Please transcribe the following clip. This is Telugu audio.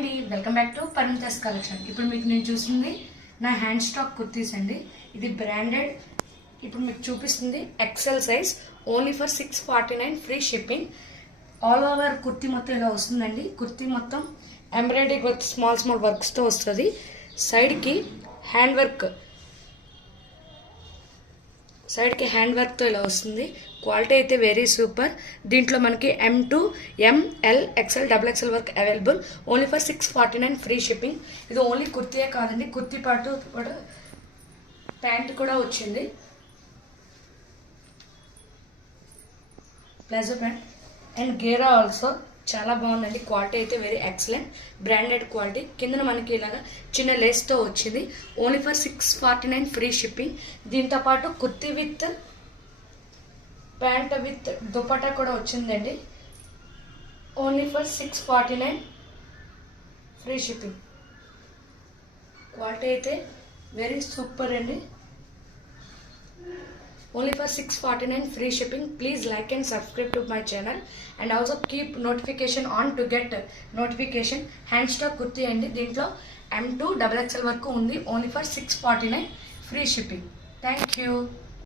అండి, వెల్కమ్ బ్యాక్ టు పరిమితాస్ కలెక్షన్. ఇప్పుడు మీకు నేను చూస్తుంది నా హ్యాండ్ స్టాక్ కుర్తీస్ అండి. ఇది బ్రాండెడ్. ఇప్పుడు మీకు చూపిస్తుంది XL size, only for 649 free shipping. All over kurti మొత్తం ఇలా వస్తుందండి. కుర్తీ మొత్తం ఎంబ్రాయిడరీ వర్క్, స్మాల్ స్మాల్ వర్క్స్తో వస్తుంది. సైడ్కి హ్యాండ్ వర్క్తో ఇలా వస్తుంది. క్వాలిటీ అయితే వెరీ సూపర్. దీంట్లో మనకి M2, ML, XL, XXL work available. Only for 649 free shipping. ఇది ఓన్లీ కుర్తీయే కాదండి, కుర్తీ పాటు ప్యాంట్ కూడా వచ్చింది, palazzo pant and Gera also. చాలా బాగుందండి. క్వాలిటీ అయితే వెరీ ఎక్సలెంట్, బ్రాండెడ్ క్వాలిటీ. కింద మనకి ఇలాగా చిన్న లేస్తో వచ్చింది. Only for 649 free shipping. దీంతో పాటు kurti with pant with dupatta కూడా వచ్చిందండి. Only for 649 free shipping. Quality అయితే వెరీ సూపర్ అండి. Only for 649 free shipping. Please like and subscribe to my channel and also keep notification on to get notification. Hand stock kurti andi. Dintlo M2 XXL వరకు ఉంది. Only for 649 free shipping. Thank you.